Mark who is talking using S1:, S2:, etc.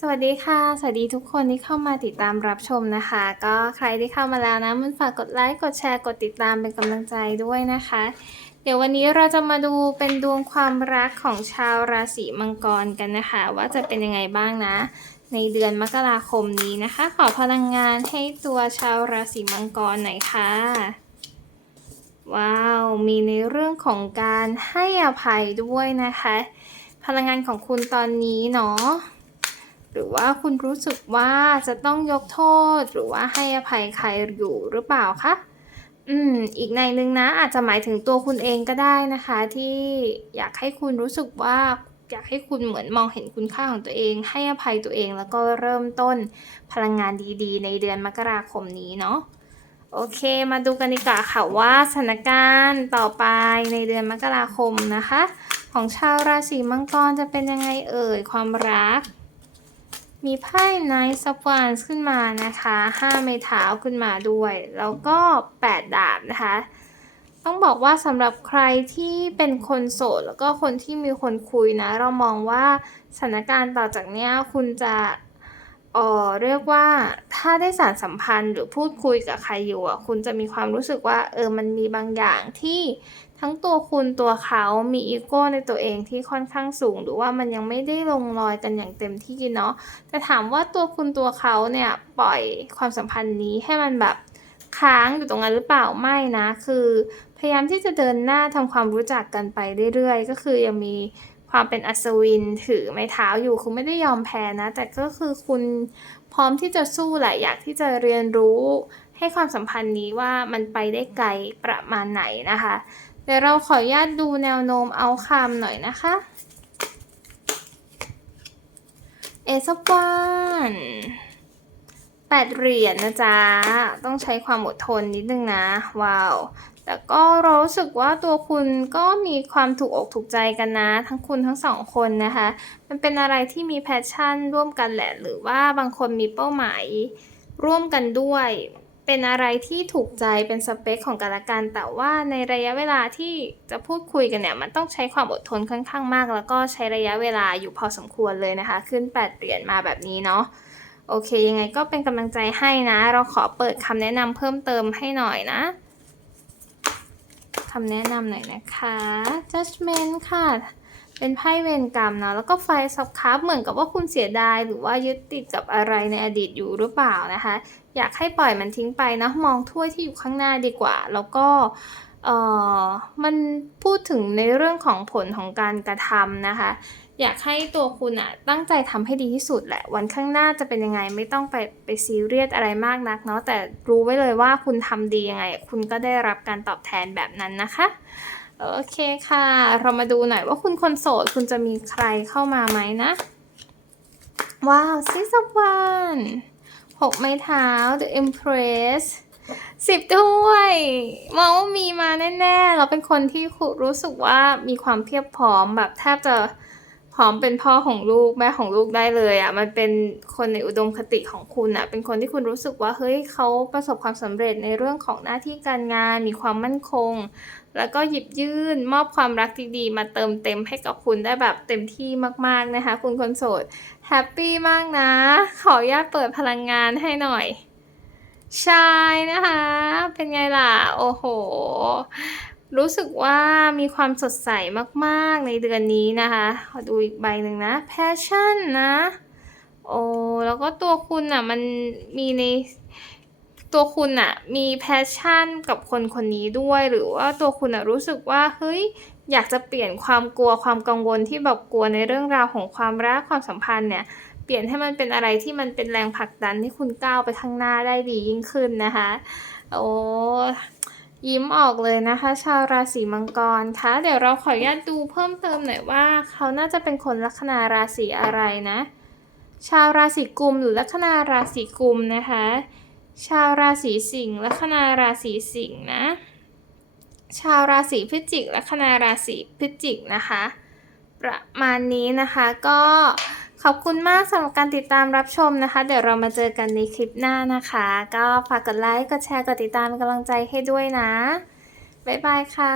S1: สวัสดีค่ะ สวัสดีทุกคนที่เข้ามาติดตามรับชมนะคะ ก็ใครที่เข้ามาแล้วนะมันฝากกดไลค์ กดแชร์ กดติดตามเป็นกำลังใจด้วยนะคะ เดี๋ยววันนี้เราจะมาดูเป็นดวงความรักของชาวราศีมังกรกันนะคะ ว่าจะเป็นยังไงบ้างนะ ในเดือนมกราคมนี้นะคะ ขอพลังงานให้ตัวชาวราศีมังกรหน่อยค่ะ ว้าว มีในเรื่องของการให้อภัยด้วยนะคะ พลังงานของคุณตอนนี้เนาะ หรือว่าคุณรู้สึกว่าจะต้องยกโทษหรือว่าให้อภัยใครอยู่หรือเปล่าคะอืมอีกในหนึ่งนะอาจจะหมายถึงตัวคุณเองก็ได้นะคะ ที่อยากให้คุณรู้สึกว่าอยากให้คุณเหมือนมองเห็นคุณค่าของตัวเอง ให้อภัยตัวเองแล้วก็เริ่มต้นพลังงานดีๆ ในเดือนมกราคมนี้เนาะโอเค มาดูกันดีกว่าค่ะว่าสถานการณ์ต่อไปในเดือนมกราคมนะคะ ของชาวราศีมังกรจะเป็นยังไงเอ่ยความรัก มีไพ่ไนซ์ซับวานขึ้นมานะคะ5ไม้เท้าขึ้นมาด้วย แล้วก็8ดาบนะคะ ต้องบอกว่าสำหรับใครที่เป็นคนโสดแล้วก็คนที่มีคนคุยนะ เรามองว่าสถานการณ์ต่อจากนี้คุณจะ เออเรียกว่าถ้าได้สารสัมพันธ์หรือพูดคุยกับใครอยู่อะคุณจะมีความรู้สึกว่าเออมันมีบางอย่างที่ทั้งตัวคุณตัวเขามีอีโก้ในตัวเองที่ค่อนข้างสูง หรือว่ามันยังไม่ได้ลงรอยกันอย่างเต็มที่เนาะแต่ถามว่าตัวคุณตัวเขาเนี่ยปล่อยความสัมพันธ์นี้ให้มันแบบค้างอยู่ตรงนั้นหรือเปล่าไม่นะ คือ พยายามที่จะเดินหน้าทำความรู้จักกันไปเรื่อยๆ ก็คือยังมี ความเป็นอัศวินถือไม้เท้าอยู่คือไม่ได้ยอมแพ้นะ แต่ก็คือคุณพร้อมที่จะสู้แหละอยากที่จะเรียนรู้ให้ความสัมพันธ์นี้ว่ามันไปได้ไกลประมาณไหนนะคะเดี๋ยวเราขออนุญาตดูแนวโน้มเอาคำหน่อยนะคะเอซบวันแปดเหรียญนะจ๊ะ ต้องใช้ความอดทนนิดนึงนะ ว้าว แต่ก็เรารู้สึกว่าตัวคุณก็มีความถูกอกถูกใจกันนะ ทั้งคุณทั้งสองคนนะคะ มันเป็นอะไรที่มีแพชชั่นร่วมกันแหละ หรือว่าบางคนมีเป้าหมายร่วมกันด้วย เป็นอะไรที่ถูกใจเป็นสเปคของกันและกัน แต่ว่าในระยะเวลาที่จะพูดคุยกันเนี่ย มันต้องใช้ความอดทนค่อนข้างมาก แล้วก็ใช้ระยะเวลาอยู่พอสมควรเลยนะคะ ขึ้น 8เหรียญมาแบบนี้เนาะโอเค ยังไงก็เป็นกำลังใจให้นะ เราขอเปิดคำแนะนำเพิ่มเติมให้หน่อยนะำแนะนำหน่อยนะคะ judgment ค่ะ เป็นไพ่เวรกรรมเนาะ แล้วก็ไฟซับคับเหมือนกับว่าคุณเสียดาย หรือว่ายึดติดกับอะไรในอดีตอยู่หรือเปล่านะคะ อยากให้ปล่อยมันทิ้งไปนะ มองถ้วยที่อยู่ข้างหน้าดีกว่า แล้วก็ เออมันพูดถึงในเรื่องของผลของการกระทำนะคะ อยากให้ตัวคุณอะตั้งใจทำให้ดีที่สุดแหละ วันข้างหน้าจะเป็นยังไงไม่ต้องไปไปซีเรียสอะไรมากนักเนาะแต่รู้ไว้เลยว่าคุณทำดียังไง คุณก็ได้รับการตอบแทนแบบนั้นนะคะโอเคค่ะ เรามาดูหน่อยว่าคุณคนโสดคุณจะมีใครเข้ามาไหมนะ ว้าวซิสวันหกไม้เท้า The Empress สิบถ้วย มองว่ามีมาแน่ ๆ เราเป็นคนที่รู้สึกว่ามีความเพียบพร้อมแบบแทบจะพร้อมเป็นพ่อของลูกแม่ของลูกได้เลยอะ่ะมันเป็นคนในอุดมคติของคุณอะ่ะเป็นคนที่คุณรู้สึกว่าเฮ้ยเขาประสบความสำเร็จในเรื่องของหน้าที่การงาน มีความมั่นคง แล้วก็หยิบยื่นมอบความรักดีๆมาเติมเต็มให้กับคุณได้แบบเต็มที่มากๆนะคะ คุณคนโสดแฮปปี้มากนะ ขออนุญาตเปิดพลังงานให้หน่อย ชายนะคะ เป็นไงล่ะ โอ้โห รู้สึกว่ามีความสดใสมากๆในเดือนนี้นะคะขอดูอีกใบหนึ่งนะ passion นะ โอ้แล้วก็ตัวคุณอะ มันมีในตัวคุณอะมีแพชชั่นกับคนคนนี้ด้วย หรือว่าตัวคุณอะรู้สึกว่าเฮ้ยอยากจะเปลี่ยนความกลัวความกังวลที่แบบกลัวในเรื่องราวของความรักความสัมพันธ์เนี่ย เปลี่ยนให้มันเป็นอะไรที่มันเป็นแรงผลักดันให้คุณก้าวไปข้างหน้าได้ดียิ่งขึ้นนะคะ โอ้ยิ้มออกเลยนะคะ ชาวราศีมังกรคะเดี๋ยวเราขออนุญาตดูเพิ่มเติมหน่อยว่า เขาน่าจะเป็นคนลัคนาราศีอะไรนะ ชาวราศีกุมหรือลัคนาราศีกุมนะคะ ชาวราศีสิงห์ลัคนาราศีสิงห์นะ ชาวราศีพิจิกลัคนาราศีพิจิกนะคะ ประมาณนี้นะคะก็ ขอบคุณมากสำหรับการติดตามรับชมนะคะ เดี๋ยวเรามาเจอกันในคลิปหน้านะคะ ก็ฝากกดไลค์ กดแชร์ กดติดตามเป็นกำลังใจให้ด้วยนะ บ๊ายบายค่ะ